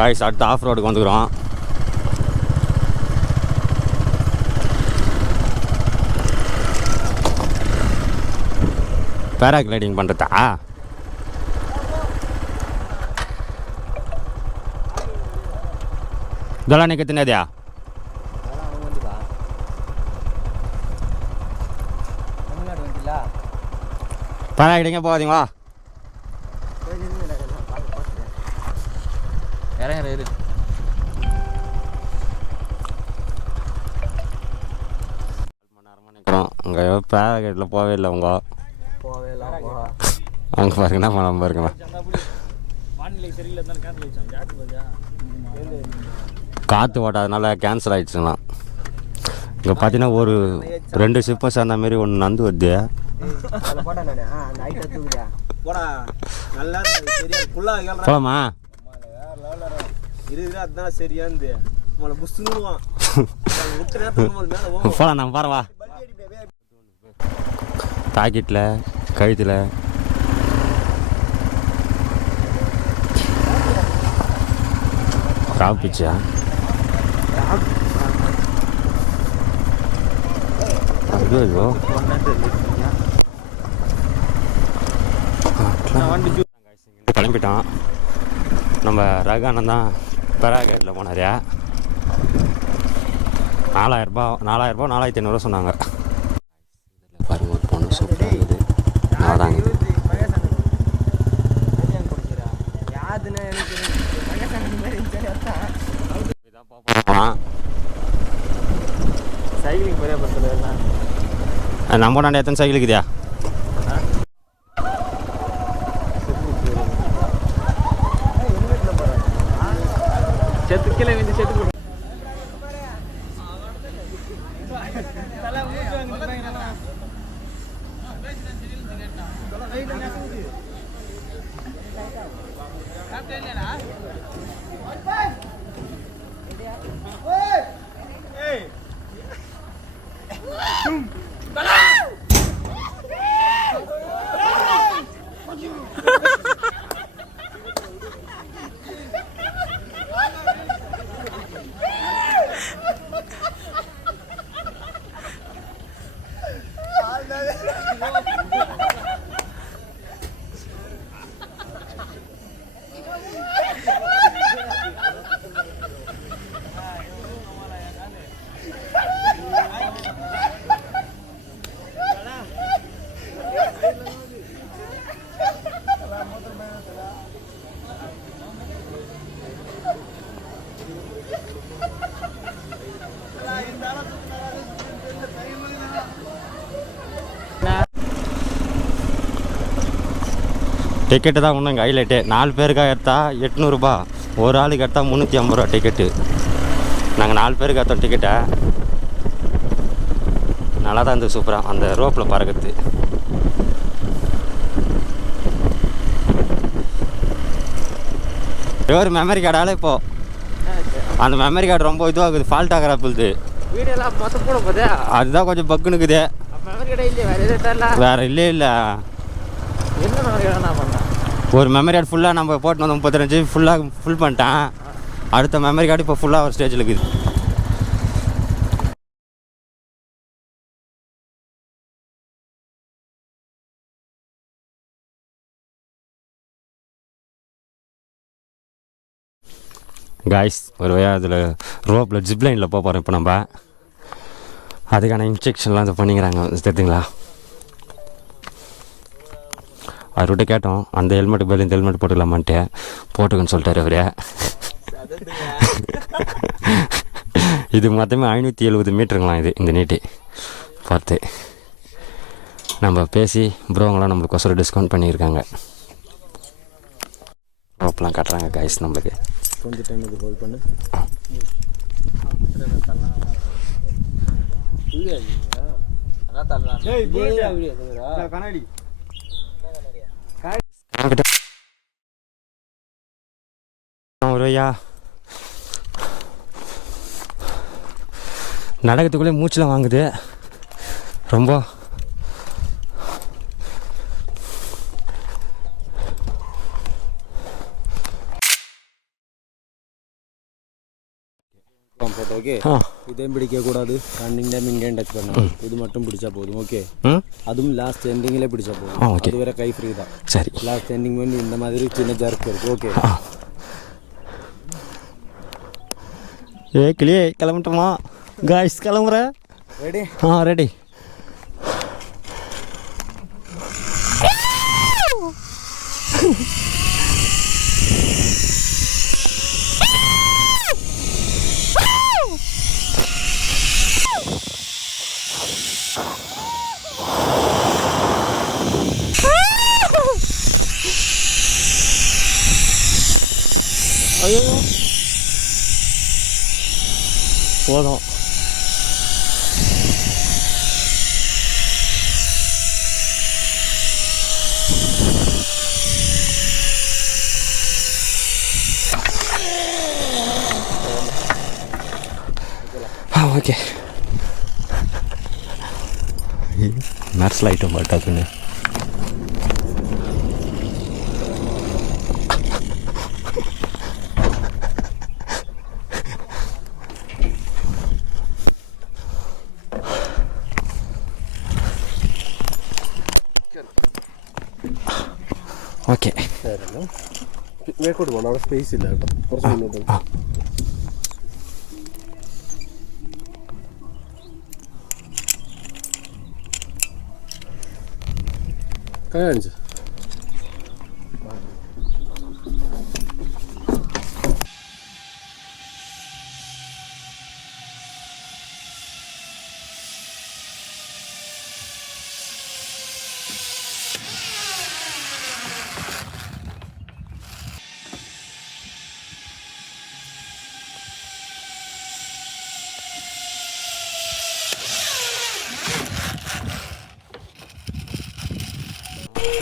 Guys அடுத்து of ரோடுக்கு வந்துக்கிறோம். Paragliding பண்ணுறதா? இதெல்லாம் நீக்க தின்னதியா? பேராகிளைடிங்கே போகாதீங்களா? இறங்குற அங்கே பேராகிளைடில் போகவே இல்லை அவங்க. அங்கே பாருங்கண்ணா மனம் பாருங்கண்ணா. காற்று ஓட்டாதனால கேன்சல் ஆகிடுச்சுண்ணா. இங்கே பார்த்தீங்கன்னா ஒரு 2 ஷிப்பும் சேர்ந்த மாரி ஒன்று நந்து வருது. போலாமா? போலாம் நம்ம பாருவா. பாக்கெட்டில் கழுத்தில் கிராப் பிச்சா ஐயோ கிளம்பிட்டோம். நம்ம ரகானந்தான் தான் பேராகிளைடில் போனாரியா. 4000 4500 சொன்னாங்க. பாருங்க ஒரு பொண்ணு சூப்பராக இருக்குது. நாடாங்க நம்ம நாங்கள் எத்தனை சைக்கிள் இருக்குதியா? செத்து கீழே வந்து செத்து டிக்கெட்டு தான் ஒன்றும் இங்கே ஹைலைட்டு. 4 பேருக்காக எடுத்தால் 800 ரூபா, ஒரு ஆளுக்கு எடுத்தால் 350 ரூபா டிக்கெட்டு. நாங்கள் 4 பேருக்கு எடுத்தோம் டிக்கெட்டை. நல்லா தான் இருந்தது சூப்பராக அந்த ரோப்பில் பறக்கிறது. ஒரு மெமரி கார்டால இப்போது அந்த மெமரி கார்டு ரொம்ப இதுவாகுது, ஃபால்ட் ஆகிறாப்புது. வீடியோலாம் மொத்தம் போட போதே அதுதான் கொஞ்சம் பக்குனுக்குது. மெமரி கார்டே இல்லையே, வேறு இல்லை என்ன மெமரி கார்டு நான் பண்ணேன். ஒரு மெமரி கார்டு ஃபுல்லாக நம்ம போட்டு வந்து 35 ஃபுல்லாக ஃபுல் பண்ணிட்டேன். அடுத்த மெமரி கார்டு இப்போ ஃபுல்லாக ஒரு ஸ்டேஜில் இருக்குது. காய்ஸ் ஒரு வழியாக அதில் ரோப்பில் ஜிப்லைனில் போக போகிறோம். இப்போ நம்ம அதுக்கான இன்ஸ்ட்ரக்ஷன்லாம் அதை பண்ணிக்கிறாங்க தெரியுங்களா. அவர்கிட்ட கேட்டோம் அந்த ஹெல்மெட்டுக்கு பதில் இந்த ஹெல்மெட் போட்டுக்கலாமான்ட்டு. போட்டுக்குன்னு சொல்லிட்டாரு அவரே. இது மொத்தமே 570 மீட்டருங்களாம் இது இந்த நீட்டி பார்த்து. நம்ம பேசி ப்ரோங்களாம் நம்மளுக்கு ஒசரம் டிஸ்கவுண்ட் பண்ணியிருக்காங்க. ரோப்லாம் கட்டுறாங்க காய்ஸ் நம்மளுக்கு. கொஞ்சம் டைம் இது ஹோல்ட் பண்ணு. கண்ணாடி ஒரு ஐயா நடக்கிறதுக்குள்ளே மூச்செலாம் வாங்குது ரொம்ப. ஓகே இதையும் பிடிக்கக்கூடாது. ரன்னிங் டைம் இங்கேயும் டச் பண்ணணும். இது மட்டும் பிடிச்சா போதும். ஓகே அதுவும் லாஸ்ட் எண்டிங்கிலே பிடிச்சா போதும். அது வேற கை ஃப்ரீ தான். சரி லாஸ்ட் எண்டிங் வந்து இந்த மாதிரி சின்ன ஜர்க் இருக்கு. ஓகே கிளியே கிளம்பிட்டோமா காய்ஸ்? கிளம்புற ரெடி? ரெடி. ஐயோ போதும். ஓகே நர்ஸ் லைட்டும் பட்டாச்சுன்னு ഓക്കെ വേക്കോട്ട് പോകണം. അവിടെ സ്പേസ് ഇല്ല കേട്ടോ. കുറച്ച് മുന്നോട്ട് കാണിച്ചു.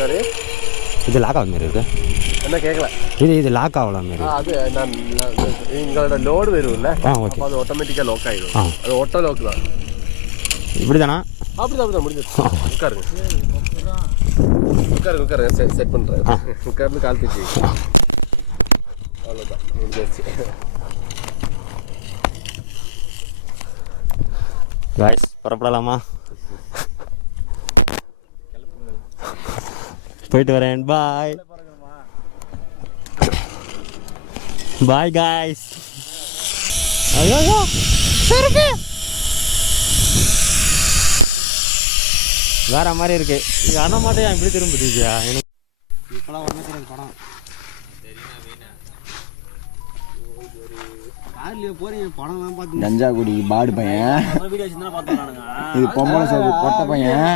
சரி இது லாக் ஆகுற மாரி இருக்கு. என்ன கேட்கல? இது லாக் ஆகல மாரி. அது நான் உங்களோட லோடு வரும்ல, ஓகே, அது ஆட்டோமேட்டிக்காக லாக் ஆகிடும். அது ஓட்டோ லாக் தான். இப்படி தானா? அப்படிதான் முடிஞ்சிருச்சு. உட்காருங்க உட்காருங்க உட்காருங்க. செட் பண்ணுறேன். உட்கார்ந்து கால் தூக்கி. அவ்வளோதான் முடிஞ்சிருச்சு. காய்ஸ் புறப்படலாமா? போயிட்டு வரேன். பாய் பாய் காய்ஸ். ஐயோ சரி வேற மாதிரி இருக்கு. இது அண்ணா மாட்டையா இப்படி திரும்பிடுச்சியா? எனக்கு இப்பெல்லாம் ஒன்றும் தெரியாது படம். கஞ்சாகுடி பாடு பையன், இது பொம்பளை சோப்பு பொட்டை பையன்.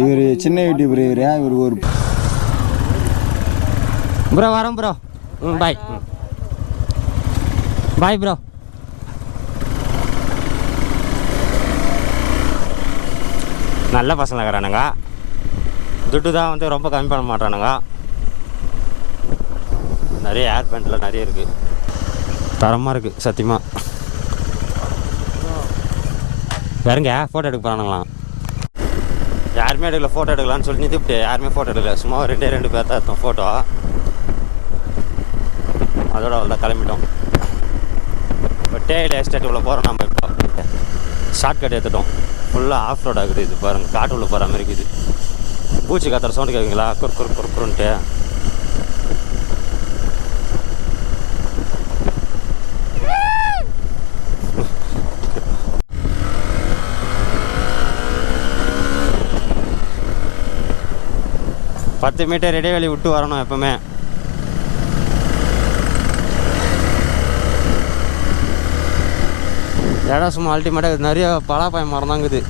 இவர் சின்ன யூடியூபர். இவர் ஒரு ப்ரோ வரோம் ப்ரோ. பாய் பாய் ப்ரோ. நல்ல பசங்க இருக்கிறானுங்க. துட்டு தான் வந்து ரொம்ப கம்மி பண்ண மாட்டானுங்க. நிறைய ஏர் பேண்ட்லாம் நிறைய இருக்குது. தரமாக இருக்குது சத்தியமாக. வேறுங்க ஃபோட்டோ எடுக்க போகிறானுங்களாம். யாருமே எடுக்கல. ஃபோட்டோ எடுக்கலான்னு சொல்லி இப்படி யாருமே ஃபோட்டோ எடுக்கல. சும்மா ரெண்டு பேர் தான் எடுத்தோம் ஃபோட்டோ. அதோட அவ்வளோ கிளம்பிட்டோம். இப்போ டேயில் எஸ்டேட் உள்ள போகிறோம். நம்ம இப்போ ஷார்ட் கட் எடுத்துட்டோம். ஃபுல்லாக ஆஃப் ரோட் ஆகுது. இது பாருங்கள், காட்டு உள்ள போகிற மாதிரி இருக்குது. பூச்சி காத்துற சவுண்டு கேட்குங்களா? குறுக்குன்ட்டு. பத்து மீட்டர் இடைவெளி விட்டு வரணும் எப்பவுமே. இடம் சும்மா அல்டிமேட்டாக நிறைய பலாப்பாயம் மரம் தாங்குது.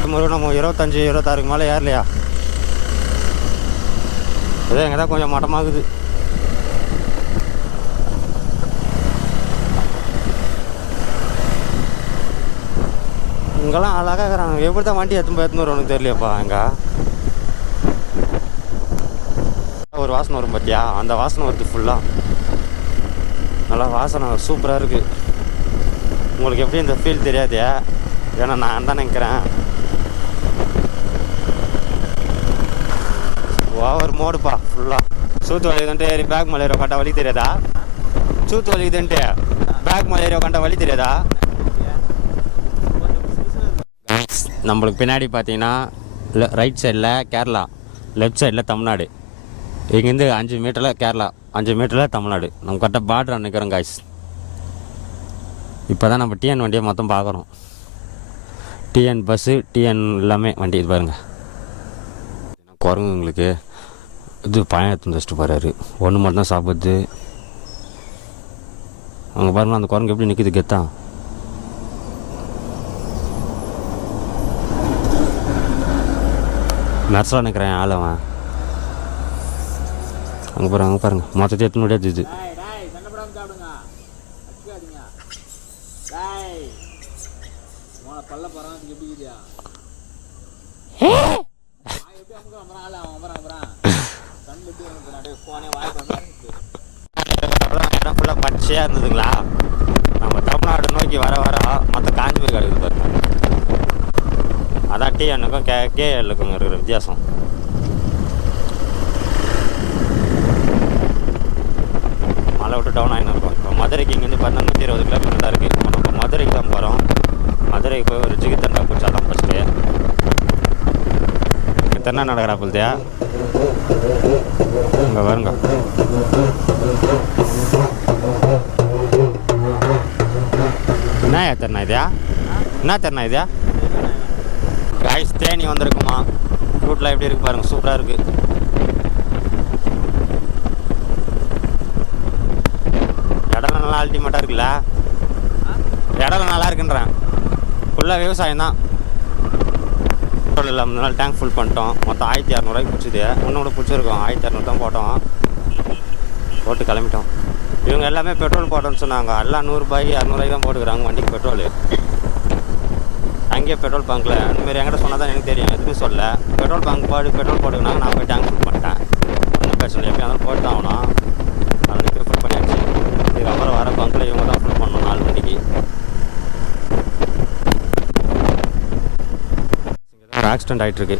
நம்ம 25-26க்கு மேலே ஏறலையா? இதே எங்கே தான் கொஞ்சம் மட்டமாகுது. இங்கெல்லாம் அழகாக இருக்கிறாங்க. எப்படி தான் வண்டி எடுத்துன்னு வருவானு தெரியலையாப்பா. எங்கே ஒரு வாசனை வரும் பார்த்தியா? அந்த வாசனை வருது ஃபுல்லாக. நல்லா வாசனை சூப்பராக இருக்குது. உங்களுக்கு எப்படி இந்த ஃபீல் தெரியாது, ஏன்னா நான் தான் நினைக்கிறேன். ஓவர் மோடுப்பா ஃபுல்லாக. சூத்து வலிக்குதுன்ட்டு ஏறி பேக் மலையிற கண்டா வலி தெரியாதா? சூத்து வலிக்குதுன்ட்டு பேக் மலையிற கண்டா வலி தெரியாதா? நம்மளுக்கு பின்னாடி பார்த்தீங்கன்னா ரைட் சைடில் கேரளா, லெஃப்ட் சைடில் தமிழ்நாடு. இங்கேருந்து 5 மீட்டரில் கேரளா, 5 மீட்டரில் தமிழ்நாடு. நம்ம கரெக்டாக பார்டர் நிற்கிறோம் காய்ஸ். இப்போ தான் நம்ம டிஎன் வண்டியை மொத்தம் பார்க்குறோம். டிஎன் பஸ்ஸு, டிஎன் எல்லாமே வண்டி. இது பாருங்கள், குரங்குங்களுக்கு இது பயம் எடுத்து வச்சுட்டு போகிறாரு. ஒன்று மட்டும் தான் சாப்பிடுது. அங்கே பாருங்கள் அந்த குரங்கு எப்படி நிற்கிது கெத்தா. நர்ஸாக நிற்கிறேன் ஆள் அவன். அங்கே பாருங்க மொத்தத்தை எத்தனை முடியாது இது. இடம் ஃபுல்லாக பச்சையாக இருந்ததுங்களா, நம்ம தமிழ்நாடு நோக்கி வர வர மற்ற காஞ்சி போய் கிடக்குது பாருங்க. அதான் டிஎன்னுக்கும் கேஎல்லுக்கும் இருக்கிற வித்தியாசம். மழை விட்டு டவுன் ஆகின்னு இருக்கும். இப்போ மதுரைக்கு இங்கேருந்து பார்த்தா 120 கிலோமீட்டர் தான் இருக்குது. இப்போ நம்ம மதுரைக்கு தான் போகிறோம். மதுரைக்கு போய் ஒரு ஜிகித்தண்டா பிடிச்சாலாம் ஃபஸ்ட்டு. என்ன நடக்கிறா போல்தியா இங்கே வருங்க. என்ன தெரியணா இதா? என்ன தெரியணா இதா? காய்ஸ் தேனி வந்திருக்குமா. ரூட்டில் எப்படி இருக்கு பாருங்கள், சூப்பராக இருக்குது. இடம் நல்லா அல்டிமேட்டாக இருக்குல்ல. இடம் நல்லா இருக்குன்றேன். ஃபுல்லாக விவசாயம் தான். பெட்ரோல் இல்லை, 3 நாள் டேங்க் ஃபுல் பண்ணிட்டோம். மொத்தம் 1600 பிடிச்சிது. இன்னும் கூட பிடிச்சிருக்கோம். 1600 தான் போட்டோம். போட்டு கிளம்பிட்டோம். இவங்க எல்லாமே பெட்ரோல் போட்டோன்னு சொன்னாங்க. எல்லாம் 100 ரூபாய்க்கு 200 தான் போட்டுக்கிறாங்க வண்டிக்கு பெட்ரோலு. அங்கேயே பெட்ரோல் பங்க்கில் இந்தமாரி என்கிட்ட சொன்னால் தான் எனக்கு தெரியும். எதுவுமே சொல்ல. பெட்ரோல் பங்க் பெட்ரோல் போட்டுக்கினாங்க. நான் போய் டேங்க் ஃபுல் பண்ணிட்டேன். ஒன்றும் பிரச்சனை இல்லை. எப்படி இருந்தாலும் போட்டு தான் ஆகணும். அதுக்கு ஃபுல் பண்ணியாச்சு. இதுக்கப்புறம் வர பங்க்கில் இவங்க தான் ஃபுல் பண்ணணும் 4 மணிக்கு. ஒரு ஆக்சிடென்ட் ஆகிட்டுருக்கு.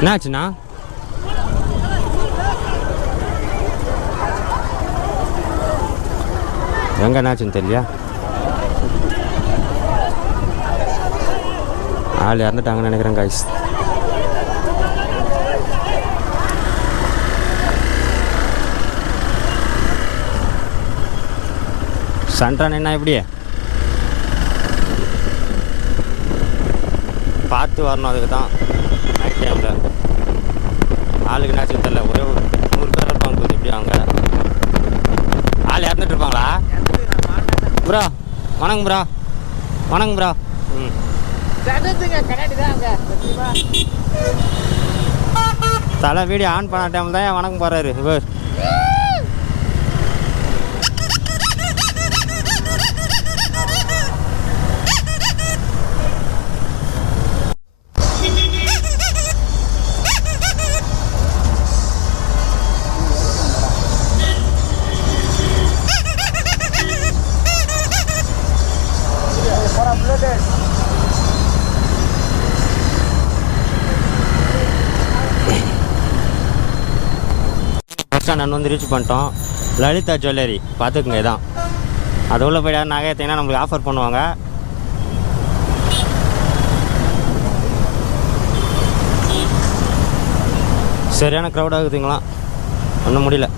என்னாச்சுண்ணா? எங்கே என்னாச்சுன்னு தெரியலையா? ஆள் இறந்துட்டாங்கன்னு நினைக்கிறேன் காய்ஸ். சன்றான் என்ன இப்படி பார்த்து வரணும். அதுக்கு தான் நைட் டைமில் ஆளுக்கு என்னாச்சுன்னு தெரியல. ஒரே 100 பேர் இருப்பாங்க போது. இப்படி அவங்க ஆள் இறந்துட்டு இருப்பாங்களா? ப்ரோ வணக்கம் ப்ரோ. வணக்கம் ப்ரோ. ம் தலை வீடியோ ஆன் பண்ண டைம் தான் வணக்கம் போகிறாரு இவர். நான் வந்து ரீச் பண்ணிட்டோம். லலிதா ஜுவல்லரி பார்த்துக்குங்க. இதான் அது உள்ள போய் நகை எடுத்தீங்கன்னா நம்மளுக்கு ஆஃபர் பண்ணுவாங்க. சரியான க்ரௌட் ஆகுதுங்களா, ஒன்றும் முடியல.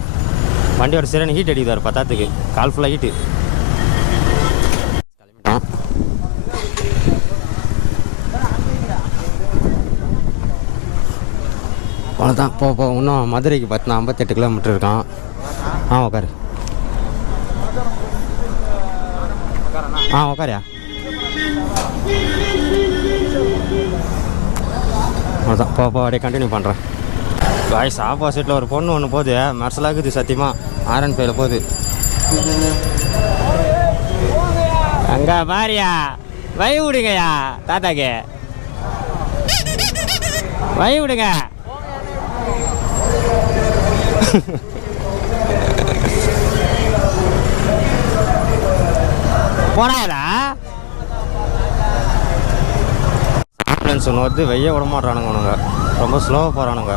வண்டியோட சரியான ஹீட் அடிக்குதாரு. பத்தாத்துக்கு கால் ஃபுல்லாக ஹீட்டு. கிளம்பிட்டோம். அவ்வளோதான். போ இன்னும் மதுரைக்கு 58 கிலோமீட்டர் இருக்கான். உக்காரு. உக்காரியா? அவ்வளோதான். போ அப்படியே கண்டினியூ பண்ணுறேன். வாய்ஸ் ஆப்போசிட்டில் ஒரு பொண்ணு ஒன்று போகுது. மெர்சலாகுது சத்தியமாக. R15 போகுது. அங்கே பாரியா, வை விடுங்கய்யா தாத்தாக்கு, வை விடுங்க. போடாதா ஆம்புலன்ஸ் ஒன்று வந்து வெய்ய விட மாட்டானுங்க அவனுங்க, ரொம்ப ஸ்லோவாக போகிறானுங்க.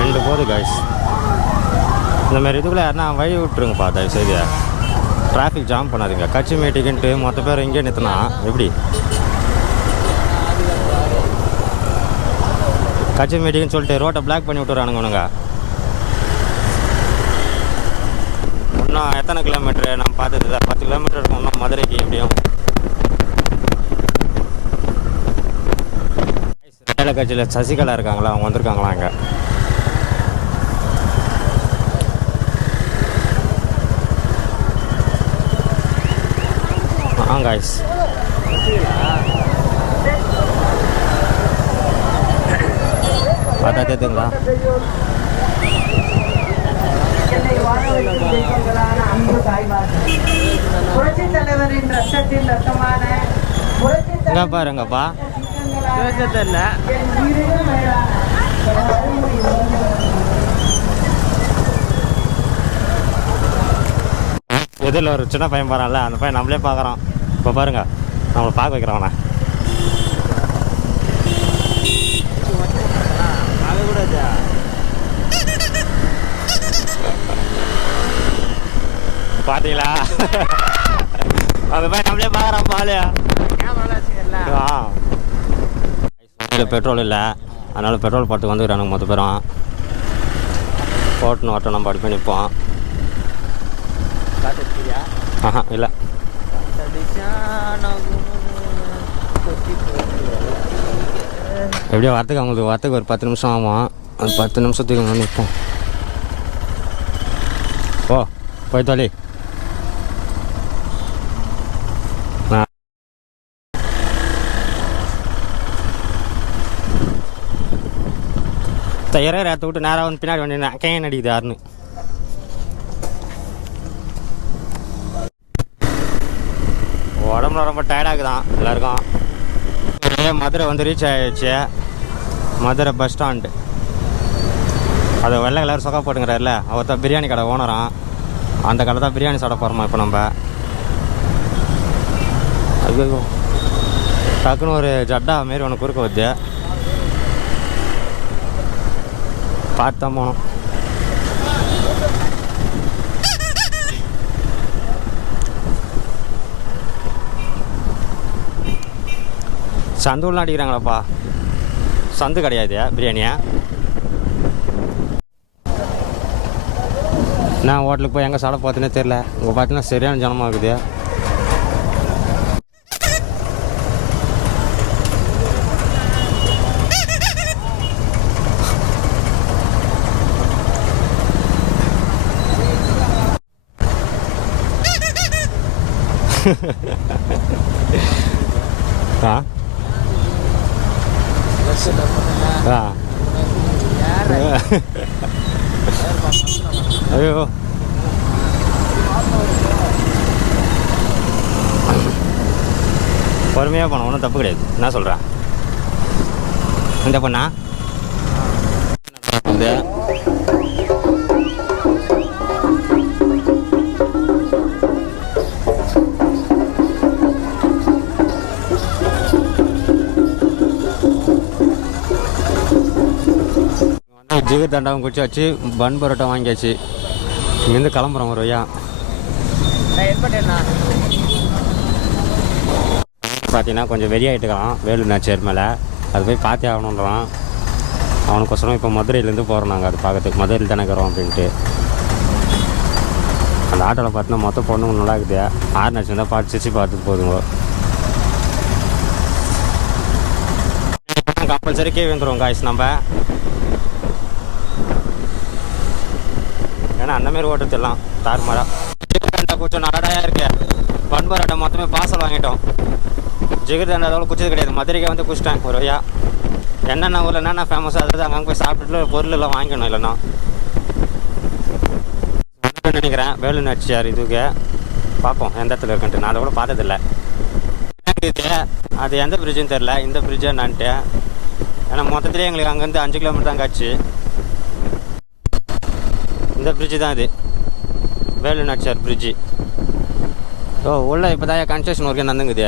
ரெண்டு போகுது காய்ஸ். இந்த மாதிரி இதுக்குள்ளே யாருன்னா வழி விட்டுருங்கப்பா தயவு செய்து. டிராஃபிக் ஜாம் பண்ணாதீங்க. கட்சி மீட்டிங்குன்ட்டு மொத்த பேர் இங்கே நிறுத்தினா எப்படி? கட்சி மீட்டிங்னு சொல்லிட்டு ரோட்டை பிளாக் பண்ணி விட்டுறானுங்க. இன்னும் எத்தனை கிலோமீட்ரு நம்ம பார்த்தது? 10 கிலோமீட்டர் இருக்கும் இன்னும் மதுரைக்கு. எப்படியும் வேலை கட்சியில் சசிகலா இருக்காங்களா, அவங்க வந்திருக்காங்களா இங்கே? காய்ஸ் பார்த்தா தேத்துங்களா? இங்கே பாருங்கப்பா. எதில் ஒரு சின்ன பையன் போகிறான்ல, அந்த பையன் நம்மளே பார்க்குறோம். இப்போ பாருங்க, நம்மளை பார்க்க வைக்கிறவண்ணா. பார்த்தீங்களா? அந்த பையன் நம்மளே பார்க்குறான் பாலையா. பெட்ரோல் இல்லை, அதனால் பெட்ரோல் போட்டு வந்துக்கிறானுங்க மொத்த பேரும். போட்டுன்னு ஓட்டம் நம்ம அடுப்பி நிற்போம். ஆஹா இல்லை. எப்படியோ வரத்துக்கு அவங்களுக்கு வரத்துக்கு ஒரு 10 நிமிஷம் ஆகும். அந்த 10 நிமிஷத்துக்கு நான் நிற்போம். ஓ போய் தோழி. இறைய ரேத்தை விட்டு நேராக வந்து பின்னாடி வண்டி கேன் அடிக்குது யாருன்னு. உடம்புல ரொம்ப டயர்டாகுதான் எல்லாருக்கும். மதுரை வந்து ரீச் ஆகிடுச்சு. Madurai bus stand. அது வெள்ளை கலர் சொக்கா போட்டுங்கிறாருல, அவர் தான் பிரியாணி கடை ஓனரான். அந்த கடை தான் பிரியாணி சாப்பிட போகிறோமா இப்போ நம்ம. ஐயோ டக்குன்னு ஒரு ஜட்டா மாரி ஒன்று குறுக்க வருது, பார்த்து தான் போகணும். சந்து உள்ள அடிக்கிறாங்களாப்பா. சந்து கிடையாது பிரியாணியா. நான் ஹோட்டலுக்கு போய் எங்கே சாப்பிட பார்த்தேன்னே தெரில. இங்கே பார்த்தீங்கன்னா சரியான ஜனமாக இருக்குது. ஐயோ பொறுமையாக போனோம், ஒன்றும் தப்பு கிடையாது. என்ன சொல்கிறேன்? இந்த பொண்ணா இந்த ஜிகர் தண்டாவும் குடிச்சாச்சு, பன் பரோட்டா வாங்கியாச்சு. இங்கேருந்து கிளம்புறோம் ஒரு ஐயா. பார்த்தீங்கன்னா கொஞ்சம் வெறியாகிட்டுக்கலாம் வேலு நாச்சியார் மேலே. அது போய் பார்த்தே ஆகணுன்றான். அவனுக்கோசரம் இப்போ மதுரையிலேருந்து போகிறோம் நாங்கள் அது பார்க்கறதுக்கு. மதுரையில் தானே இருக்கிறோம் அப்படின்ட்டு. அந்த ஆட்டோவில் பார்த்தீங்கன்னா மொத்தம் பொண்ணுங்க நல்லா இருக்குது. ஆறு நாச்சு தான் பார்த்து சிரிச்சு பார்த்துட்டு போதுங்க. கம்பல்சரி கே வந்துடுவோம் காய்ஸ் நம்ம. ஏன்னா அந்தமாரி ஓட்டுறதுலாம் தாறுமாறாக கொஞ்சம் நடாயாக இருக்கு. பன் பரோட்டா மொத்தமே பார்சல் வாங்கிட்டோம். ஜிகர் தண்டாவோட குச்சது கிடையாது. மதுரைக்கு வந்து குச்சிட்டேன் ஒரு ஐயா. என்னென்ன ஊரில் என்னென்ன ஃபேமஸாக இருக்குது அங்கே போய் சாப்பிட்டுட்டு பொருள் எல்லாம் வாங்கிக்கணும். இல்லைன்னா நினைக்கிறேன் வேலு நாச்சியார் இதுக்கு பார்ப்போம் எந்த இடத்துல இருக்குன்ட்டு. நான் அதை கூட பார்த்ததில்லை. இது அது எந்த பிரிட்ஜுன்னு தெரில. இந்த பிரிட்ஜு என்னான்ட்டு ஏன்னா மொத்தத்திலே எங்களுக்கு அங்கேருந்து 5 கிலோமீட்டர் தான் காட்சி. இந்த பிரிட்ஜு தான் இது, வேலு நாச்சியார் பிரிட்ஜு. ஓ உள்ள இப்போ தான் கன்ஸ்ட்ரக்ஷன் ஒர்க்கு நடந்துங்குது.